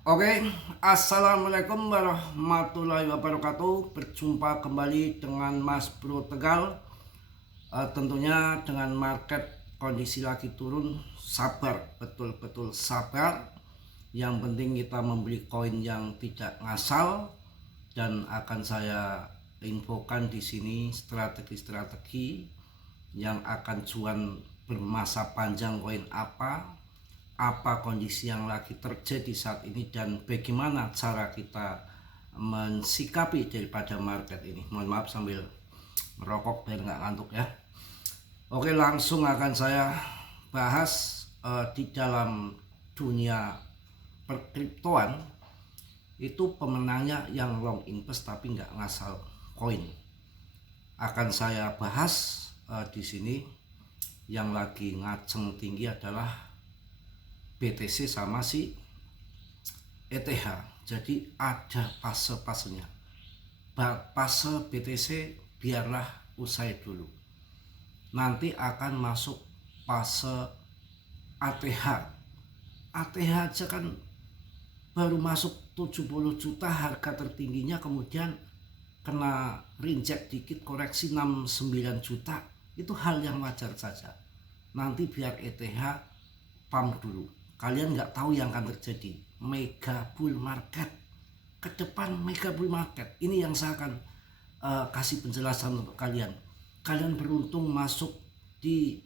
Oke, assalamualaikum warahmatullahi wabarakatuh. Berjumpa kembali dengan Mas Bro Tegal. Tentunya dengan market kondisi lagi turun, sabar, betul-betul sabar. Yang penting kita membeli koin yang tidak ngasal, dan akan saya infokan di sini strategi-strategi yang akan cuan bermasa panjang koin apa kondisi yang lagi terjadi saat ini, dan bagaimana cara kita mensikapi daripada market ini. Mohon maaf sambil merokok biar nggak ngantuk ya. Oke, langsung akan saya bahas di dalam dunia perkriptoan itu pemenangnya yang long invest tapi nggak ngasal koin. Akan saya bahas di sini. Yang lagi ngaceng tinggi adalah BTC sama si ETH. Jadi ada fase-fasenya. Fase BTC biarlah usai dulu. Nanti akan masuk fase ATH. ATH aja kan baru masuk 70 juta harga tertingginya, kemudian kena reject dikit, koreksi 69 juta. Itu hal yang wajar saja. Nanti biar ETH pump dulu. Kalian nggak tahu yang akan terjadi. Mega bull market ke depan, mega bull market ini yang saya akan kasih penjelasan untuk kalian. Kalian beruntung masuk di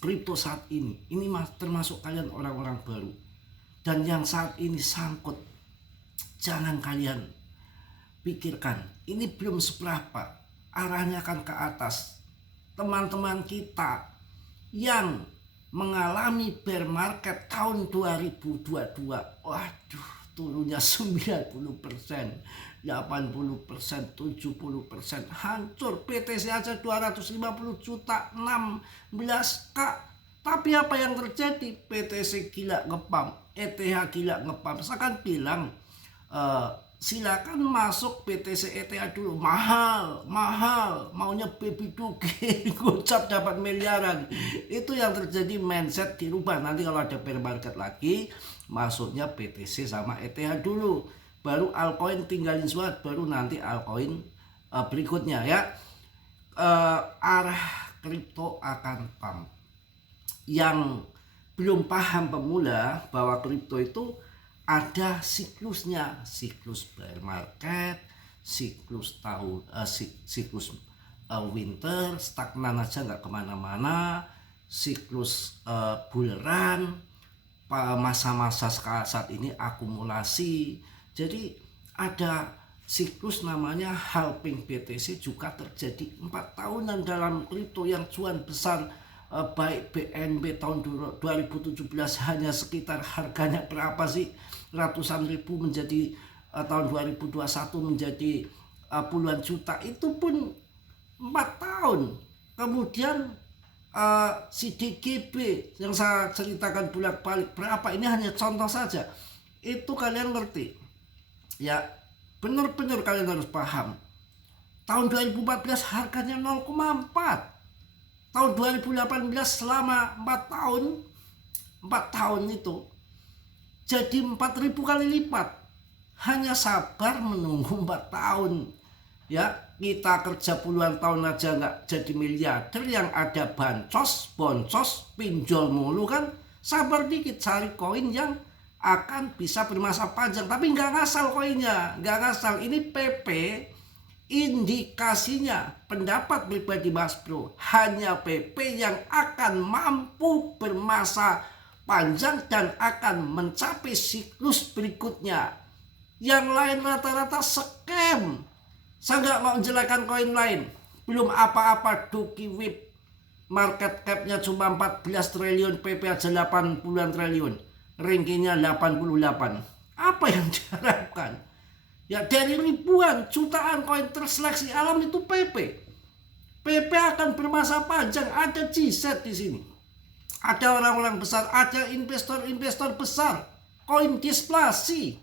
kripto saat ini. Ini termasuk kalian orang-orang baru, dan yang saat ini sangkut. Jangan kalian pikirkan ini belum seberapa, arahnya akan ke atas. Teman-teman kita yang mengalami bear market tahun 2022, waduh, turunnya 90%, 80%, 70%, hancur. BTC aja 250 juta, 16k. Tapi apa yang terjadi? BTC gila ngepam, ETH gila ngepam. Saya kan bilang silakan masuk BTC ETH dulu, mahal, maunya baby doge, gocap dapat miliaran. Itu yang terjadi, mindset dirubah. Nanti kalau ada bear market lagi, masuknya BTC sama ETH dulu, baru altcoin tinggalin semua, baru nanti altcoin berikutnya ya. Arah kripto akan pump. Yang belum paham pemula bahwa kripto itu ada siklusnya, siklus bear market, siklus siklus winter, stagnan aja nggak kemana-mana, siklus bull run, masa-masa saat ini akumulasi. Jadi ada siklus namanya halving. BTC juga terjadi 4 tahunan dalam kripto yang cuan besar. Baik BNB tahun 2017 hanya sekitar harganya berapa sih, ratusan ribu, menjadi tahun 2021 menjadi puluhan juta. Itu pun 4 tahun. Kemudian si DGB yang saya ceritakan bolak-balik berapa, ini hanya contoh saja. Itu kalian ngerti ya, benar-benar kalian harus paham. Tahun 2014 harganya 0,4. Tahun 2018 selama 4 tahun itu jadi 4.000 kali lipat. Hanya sabar menunggu 4 tahun ya. Kita kerja puluhan tahun aja nggak jadi miliarder, yang ada boncos, pinjol mulu kan. Sabar dikit, cari koin yang akan bisa bermasa panjang, tapi nggak ngasal koinnya, nggak ngasal. Ini PP. Indikasinya, pendapat pribadi Mas Bro, hanya PP yang akan mampu bermasa panjang dan akan mencapai siklus berikutnya. Yang lain rata-rata scam. Saya nggak mau menjelekan koin lain. Belum apa-apa Doki Whip, market capnya cuma 14 triliun, PP aja 80-an triliun, rankingnya 88. Apa yang diharapkan? Ya, dari ribuan jutaan koin terseleksi alam itu PP. PP akan bermasa panjang. Ada G-Set di sini. Ada orang-orang besar, ada investor-investor besar. Koin displasi.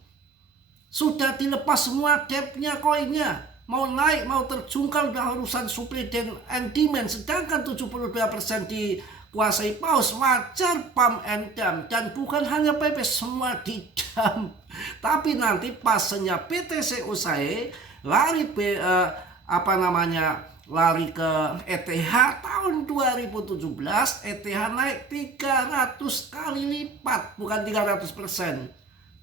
Sudah dilepas semua depnya koinnya. Mau naik, mau terjungkal, udah urusan supply and demand. Sedangkan 72% di kuasai paus, wajar pump and dump. Dan bukan hanya PP, semua di dump. Tapi nanti pasnya PTC usai lari lari ke ETH tahun 2017, ETH naik 300 kali lipat, bukan 300%.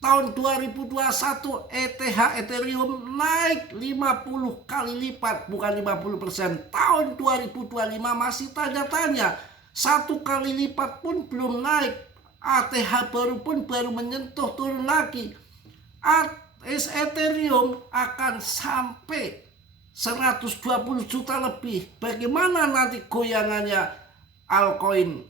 Tahun 2021 ETH Ethereum naik 50 kali lipat, bukan 50%. Tahun 2025 masih tanya-tanya, 1 kali lipat pun belum naik. ATH baru menyentuh, turun lagi. Ethereum akan sampai 120 juta lebih. Bagaimana nanti goyangannya altcoin,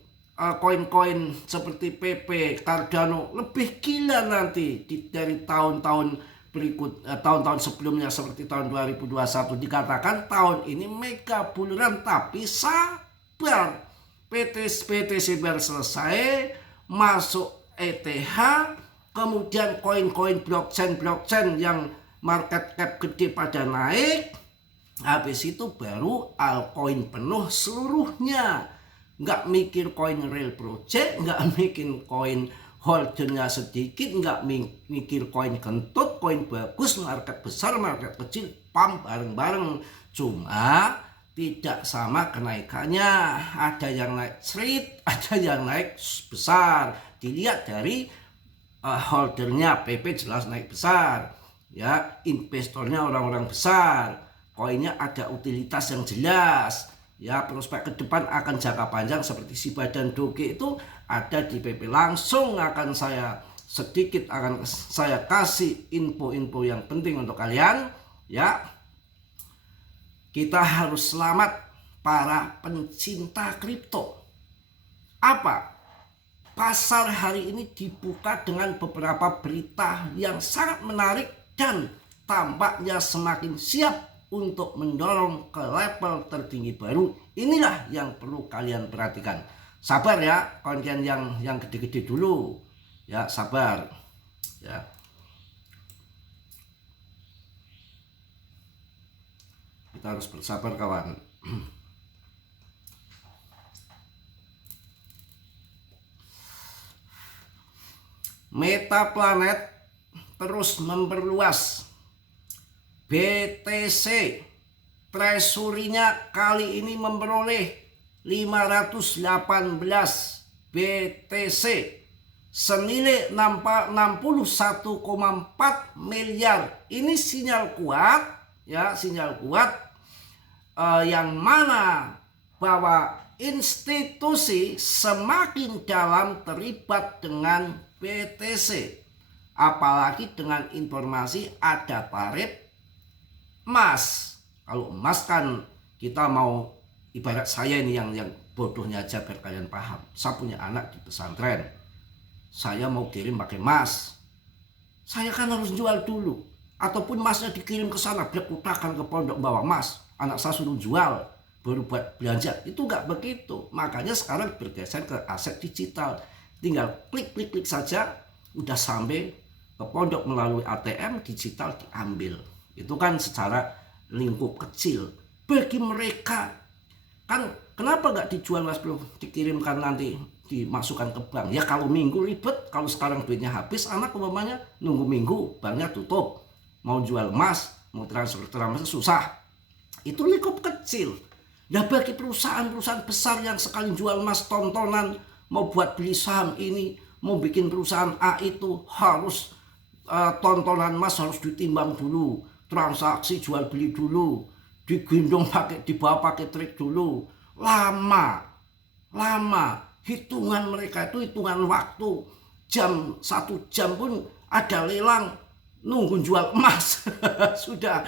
koin-koin seperti PP, Cardano lebih gila nanti dari tahun-tahun berikut, tahun-tahun sebelumnya seperti tahun 2021. Dikatakan tahun ini mega bull run, tapi sabar. PTC baru selesai, masuk ETH, kemudian koin-koin blockchain yang market cap gede pada naik. Habis itu baru altcoin penuh seluruhnya. Nggak mikir koin real project, nggak mikir koin holdernya sedikit, nggak mikir koin kentut, koin bagus, market besar, market kecil, pump bareng-bareng. Cuma tidak sama kenaikannya. Ada yang naik straight, ada yang naik besar. Dilihat dari holdernya, PP jelas naik besar. Ya, investornya orang-orang besar. Koinnya ada utilitas yang jelas. Ya, prospek ke depan akan jangka panjang seperti SHIBA dan Doge itu ada di PP. Langsung akan saya kasih info-info yang penting untuk kalian. Ya, kita harus selamat para pencinta kripto. Apa? Pasar hari ini dibuka dengan beberapa berita yang sangat menarik dan tampaknya semakin siap untuk mendorong ke level tertinggi baru. Inilah yang perlu kalian perhatikan. Sabar ya, konten yang gede-gede dulu. Ya, sabar. Ya. Kita harus bersabar, kawan. Metaplanet terus memperluas. BTC treasury-nya kali ini memperoleh 518 BTC senilai 61,4 miliar. Ini sinyal kuat, ya, sinyal kuat yang mana bahwa institusi semakin dalam terlibat dengan BTC. Apalagi dengan informasi ada tarif emas. Kalau emas kan kita mau, ibarat saya ini yang bodohnya aja biar kalian paham. Saya punya anak di pesantren, saya mau kirim pakai emas, saya kan harus jual dulu. Ataupun emasnya dikirim ke sana, dia kutakan ke pondok bawa emas, anak saya suruh jual baru buat belanja. Itu nggak begitu. Makanya sekarang bergeser ke aset digital. Tinggal klik saja udah sampai ke pondok melalui ATM digital diambil. Itu kan secara lingkup kecil. Bagi mereka kan kenapa nggak dijual mas bro, dikirimkan nanti dimasukkan ke bank. Ya kalau minggu ribet, kalau sekarang duitnya habis, anak umpamanya nunggu minggu banknya tutup, mau jual emas, mau transfer susah. Itu lingkup kecil. Nah bagi perusahaan-perusahaan besar yang sekali jual emas tontonan, mau buat beli saham ini, mau bikin perusahaan A itu harus tontonan emas harus ditimbang dulu, transaksi jual beli dulu, digendong dibawa pakai trade dulu, lama, hitungan mereka itu hitungan waktu, 1 jam pun ada lelang, nunggu jual emas. Sudah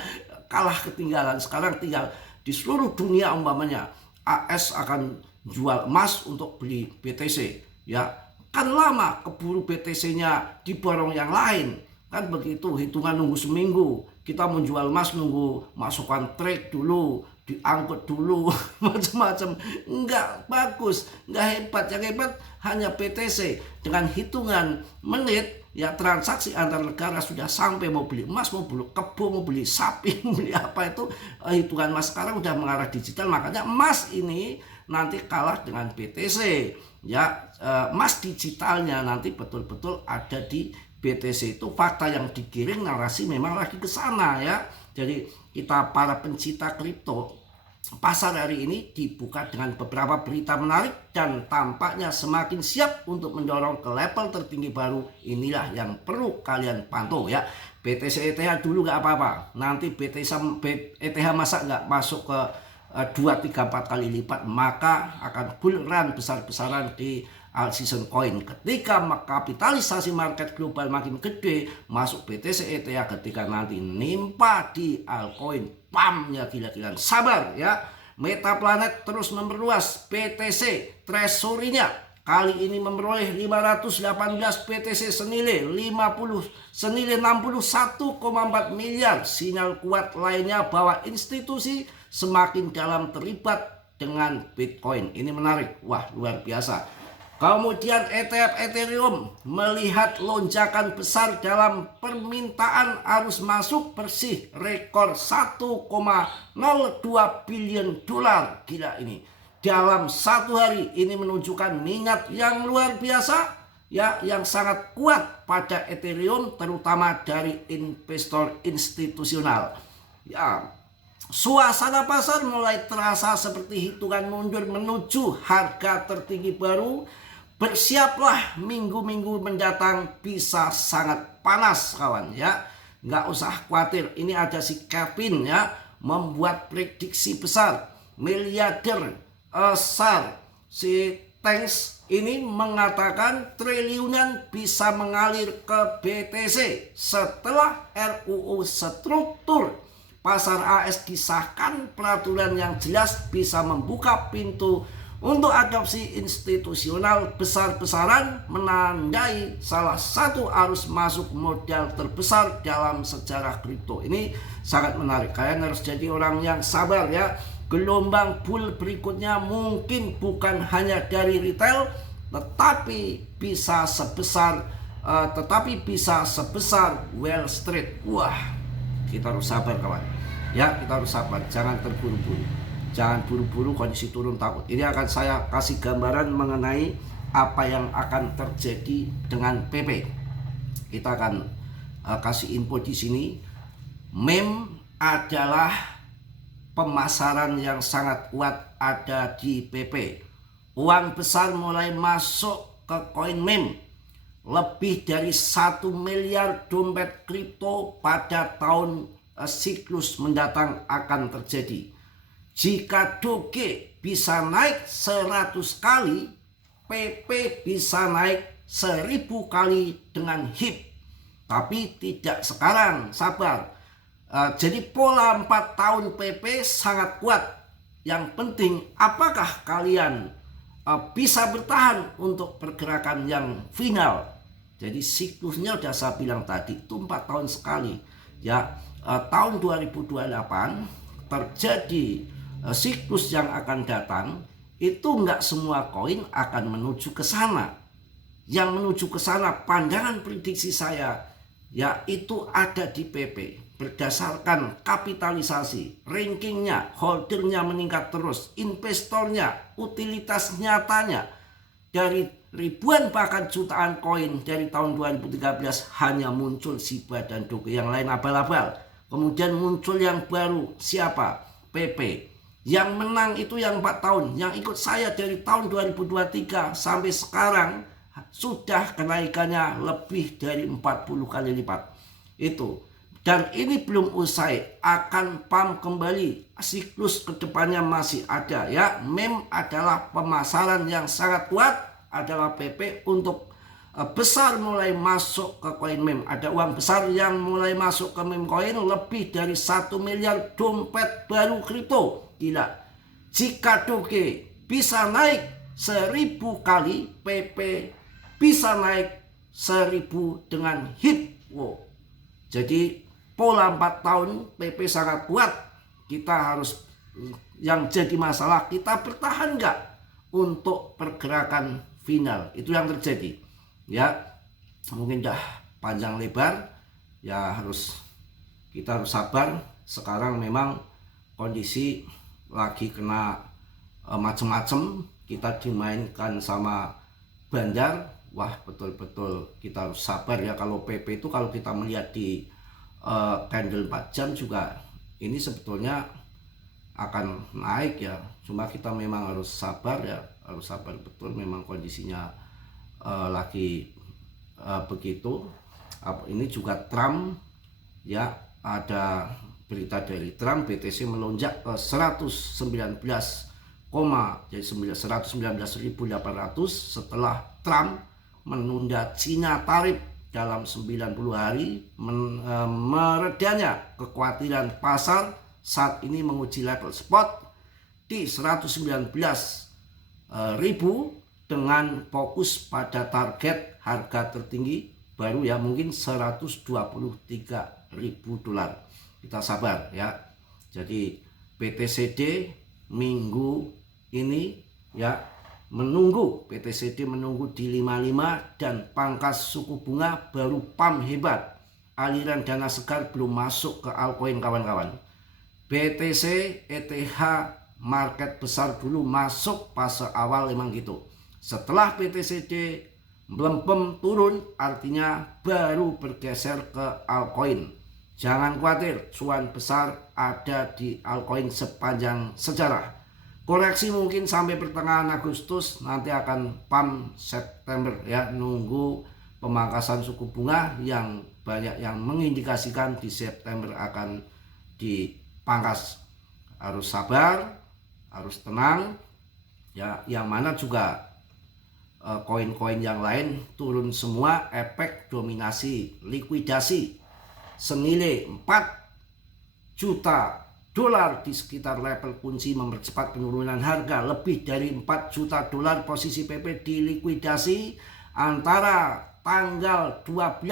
kalah ketinggalan. Sekarang tinggal di seluruh dunia umpamanya AS akan jual emas untuk beli BTC, ya kan lama keburu BTC-nya diborong yang lain. Kan begitu, hitungan nunggu seminggu. Kita menjual emas nunggu masukkan trade dulu, diangkut dulu, macam-macam. Enggak bagus, enggak hebat. Yang hebat hanya BTC. Dengan hitungan menit, ya transaksi antar negara sudah sampai. Mau beli emas, mau beli kebo, mau beli sapi, mau beli apa itu. Hitungan emas sekarang udah mengarah digital. Makanya emas ini nanti kalah dengan BTC ya. Emas digitalnya nanti betul-betul ada di BTC. Itu fakta yang digiring, narasi memang lagi ke sana ya. Jadi kita para pencinta kripto, pasar hari ini dibuka dengan beberapa berita menarik dan tampaknya semakin siap untuk mendorong ke level tertinggi baru. Inilah yang perlu kalian pantau ya. BTC ETH dulu nggak apa-apa, nanti BTC ETH masa nggak masuk ke 2, 3, 4 kali lipat, maka akan bull run besar-besaran di all-season coin. Ketika kapitalisasi market global makin gede, masuk BTC ETH. Ketika nanti nimpa di altcoin, pamnya gila-gilaan. Sabar ya. Metaplanet terus memperluas BTC treasury-nya. Kali ini memperoleh 518 BTC senilai 61,4 miliar. Sinyal kuat lainnya bahwa institusi semakin dalam terlibat dengan Bitcoin. Ini menarik. Wah, luar biasa. Kemudian ETF Ethereum melihat lonjakan besar dalam permintaan arus masuk bersih rekor 1,02 billion dolar. Gila ini. Dalam satu hari ini menunjukkan minat yang luar biasa ya, yang sangat kuat pada Ethereum, terutama dari investor institusional. Ya, suasana pasar mulai terasa seperti hitungan mundur menuju harga tertinggi baru. Bersiaplah, minggu-minggu mendatang bisa sangat panas kawan ya. Nggak usah khawatir, ini ada si Kevin ya, membuat prediksi besar. Miliarder SAR si Thanks ini mengatakan triliunan bisa mengalir ke BTC setelah RUU struktur pasar AS disahkan. Peraturan yang jelas bisa membuka pintu untuk adopsi institusional besar-besaran, menandai salah satu arus masuk modal terbesar dalam sejarah kripto. Ini sangat menarik. Kalian harus jadi orang yang sabar ya. Gelombang bull berikutnya mungkin bukan hanya dari retail, tetapi bisa sebesar Wall Street. Wah, kita harus sabar kawan. Ya, kita harus sabar. Jangan terburu-buru. Jangan buru-buru kondisi turun takut. Ini akan saya kasih gambaran mengenai apa yang akan terjadi dengan PP. Kita akan kasih info di sini. Meme adalah pemasaran yang sangat kuat ada di PP. Uang besar mulai masuk ke koin meme. Lebih dari 1 miliar dompet kripto pada tahun siklus mendatang akan terjadi. Jika Doge bisa naik 100 kali, PP bisa naik 1000 kali dengan HIP. Tapi tidak sekarang, sabar. Jadi pola 4 tahun PP sangat kuat. Yang penting apakah kalian bisa bertahan untuk pergerakan yang final. Jadi siklusnya udah saya bilang tadi itu 4 tahun sekali. Ya, tahun 2028 terjadi siklus yang akan datang. Itu enggak semua koin akan menuju ke sana. Yang menuju ke sana, pandangan prediksi saya yaitu ada di PP. Berdasarkan kapitalisasi, rankingnya, holdernya meningkat terus, investornya, utilitas nyatanya. Dari ribuan bahkan jutaan koin dari tahun 2013 hanya muncul Shiba dan Doge, yang lain abal-abal. Kemudian muncul yang baru, siapa? PP. Yang menang itu yang 4 tahun. Yang ikut saya dari tahun 2023 sampai sekarang sudah kenaikannya lebih dari 40 kali lipat. Itu. Dan ini belum usai, akan pump kembali. Siklus kedepannya masih ada ya. Meme adalah pemasaran yang sangat kuat, adalah PP untuk besar mulai masuk ke koin meme. Ada uang besar yang mulai masuk ke meme koin, lebih dari 1 miliar dompet baru kripto. Gila. Jika Doge bisa naik 1000 kali, PP bisa naik 1000 dengan HIP. Wow. Jadi pola 4 tahun PP sangat kuat. Kita harus, yang jadi masalah, kita bertahan nggak untuk pergerakan final. Itu yang terjadi. Ya, mungkin dah panjang lebar. Ya kita harus sabar. Sekarang memang kondisi lagi kena macem-macem, kita dimainkan sama bandar. Wah, betul-betul kita harus sabar ya. Kalau PP itu kalau kita melihat di candle 4 jam juga ini sebetulnya akan naik ya. Cuma kita memang harus sabar ya, harus sabar betul, memang kondisinya lagi begitu. Ini juga Trump ya, ada berita dari Trump, BTC melonjak ke 119.800 setelah Trump menunda Cina tarif dalam 90 hari. Meredanya kekhawatiran pasar saat ini menguji level spot di 119.000 dengan fokus pada target harga tertinggi baru ya, mungkin 123.000 dolar. Kita sabar ya. Jadi PTCD minggu ini ya PTCD menunggu di 55 dan pangkas suku bunga baru pump hebat. Aliran dana segar belum masuk ke altcoin kawan-kawan. BTC, ETH market besar dulu masuk fase awal memang gitu. Setelah PTCD melempem turun, artinya baru bergeser ke altcoin. Jangan khawatir, cuan besar ada di altcoin sepanjang sejarah. Koreksi mungkin sampai pertengahan Agustus, nanti akan pump September ya, nunggu pemangkasan suku bunga yang banyak yang mengindikasikan di September akan dipangkas. Harus sabar, harus tenang ya. Yang mana juga koin-koin yang lain turun semua, efek dominasi likuidasi senilai 4 juta dolar di sekitar level kunci mempercepat penurunan harga. Lebih dari 4 juta dolar posisi PP dilikuidasi antara tanggal 12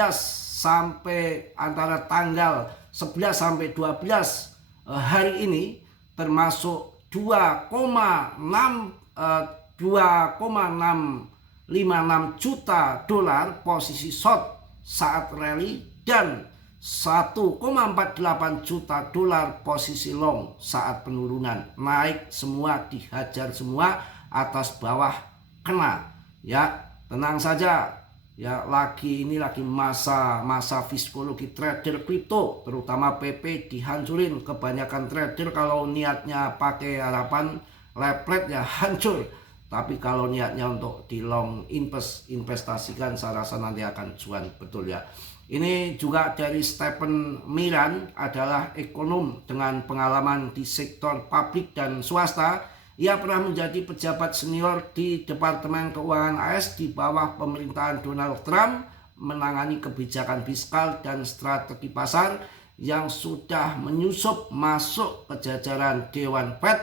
sampai antara tanggal 11 sampai 12 hari ini, termasuk 2,656 juta dolar posisi short saat rally dan 1,48 juta dolar posisi long saat penurunan. Naik semua, dihajar semua, atas bawah kena ya. Tenang saja ya, lagi masa psikologi trader kripto, terutama PP dihancurin. Kebanyakan trader kalau niatnya pakai harapan leplet ya hancur. Tapi kalau niatnya untuk di long investasikan, saya rasa nanti akan cuan betul ya. Ini juga dari Stephen Miran, adalah ekonom dengan pengalaman di sektor publik dan swasta. Ia pernah menjadi pejabat senior di Departemen Keuangan AS di bawah pemerintahan Donald Trump, menangani kebijakan fiskal dan strategi pasar yang sudah menyusup masuk ke jajaran Dewan Fed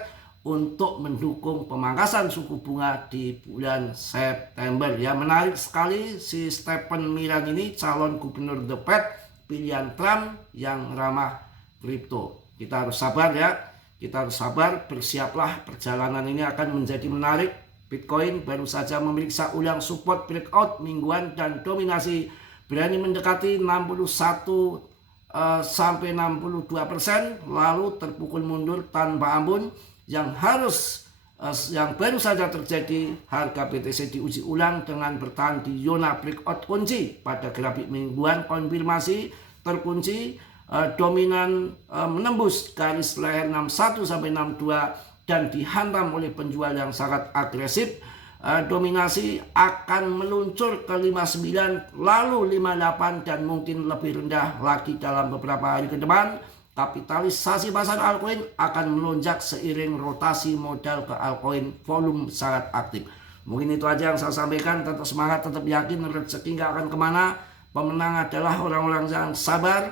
untuk mendukung pemangkasan suku bunga di bulan September ya. Menarik sekali, si Stephen Miran ini calon gubernur The Fed pilihan Trump yang ramah kripto. Kita harus sabar ya, kita harus sabar, bersiaplah, perjalanan ini akan menjadi menarik. Bitcoin baru saja memeriksa ulang support breakout mingguan dan dominasi berani mendekati 61 sampai 62%, lalu terpukul mundur tanpa ampun. Yang baru saja terjadi, harga BTC diuji ulang dengan bertahan di zona breakout kunci pada grafik mingguan. Konfirmasi terkunci dominan menembus garis leher 61 sampai 62 dan dihantam oleh penjual yang sangat agresif. Dominasi akan meluncur ke 59 lalu 58 dan mungkin lebih rendah lagi dalam beberapa hari ke depan. Kapitalisasi pasar altcoin akan melonjak seiring rotasi modal ke altcoin, volume sangat aktif. Mungkin itu aja yang saya sampaikan. Tetap semangat, tetap yakin, rezeki nggak akan kemana. Pemenang adalah orang-orang yang sabar.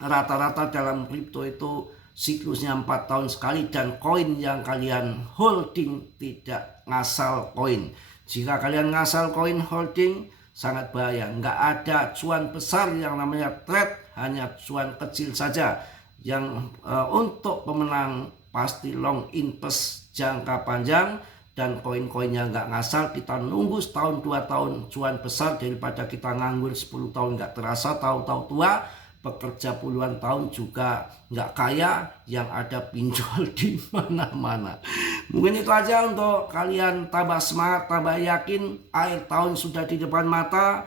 Rata-rata dalam kripto itu siklusnya 4 tahun sekali, dan koin yang kalian holding tidak ngasal koin. Jika kalian ngasal koin holding, sangat bahaya. Nggak ada cuan besar yang namanya trade, hanya cuan kecil saja. Yang untuk pemenang pasti long invest jangka panjang, dan koin-koinnya nggak ngasal. Kita nunggu setahun 2 tahun cuan besar daripada kita nganggur 10 tahun nggak terasa, tahu-tahu tua. bekerja puluhan tahun juga nggak kaya, yang ada pinjol di mana-mana. Mungkin itu aja untuk kalian, tambah semangat, tambah yakin. Akhir tahun sudah di depan mata,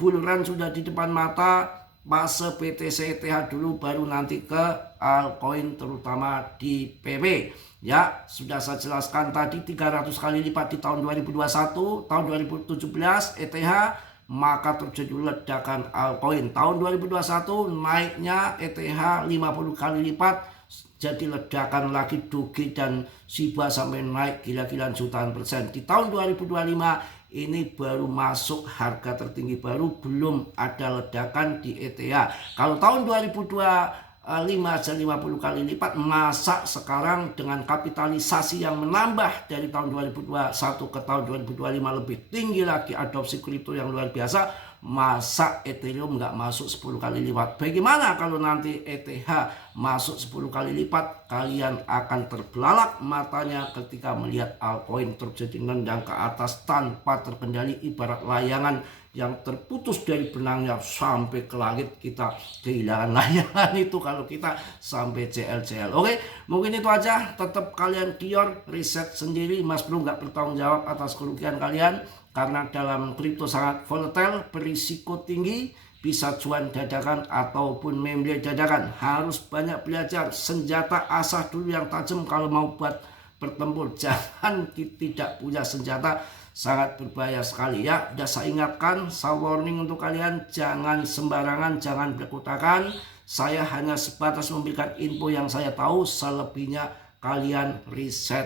bull run sudah di depan mata. Fase PTC ETH dulu, baru nanti ke altcoin terutama di PP. Ya, sudah saya jelaskan tadi 300 kali lipat di tahun 2021, tahun 2017 ETH, maka terjadi ledakan altcoin. Tahun 2021 naiknya ETH 50 kali lipat, jadi ledakan lagi Doge dan Shiba sampai naik gila-gilaan jutaan persen. Di tahun 2025 ini baru masuk harga tertinggi baru, belum ada ledakan di ETH. Kalau tahun 2025 aja 50 kali lipat, masa sekarang dengan kapitalisasi yang menambah dari tahun 2021 ke tahun 2025 lebih tinggi lagi, adopsi kripto yang luar biasa, masa Ethereum nggak masuk 10 kali lipat? Bagaimana kalau nanti ETH masuk 10 kali lipat? Kalian akan terbelalak matanya ketika melihat altcoin terjadi nendang ke atas tanpa terkendali, ibarat layangan yang terputus dari benangnya sampai ke langit. Kita kehilangan layangan itu kalau kita sampai CL. Oke, mungkin itu aja. Tetap kalian kior, riset sendiri. Mas Bro nggak bertanggung jawab atas kerugian kalian, karena dalam kripto sangat volatile, berisiko tinggi, bisa cuan dadakan ataupun memble dadakan. Harus banyak belajar, senjata asah dulu yang tajam kalau mau buat bertempur. Jangan tidak punya senjata, sangat berbahaya sekali ya. Udah saya ingatkan, saya warning untuk kalian, jangan sembarangan, jangan berkutakan. Saya hanya sebatas memberikan info yang saya tahu, selebihnya kalian riset.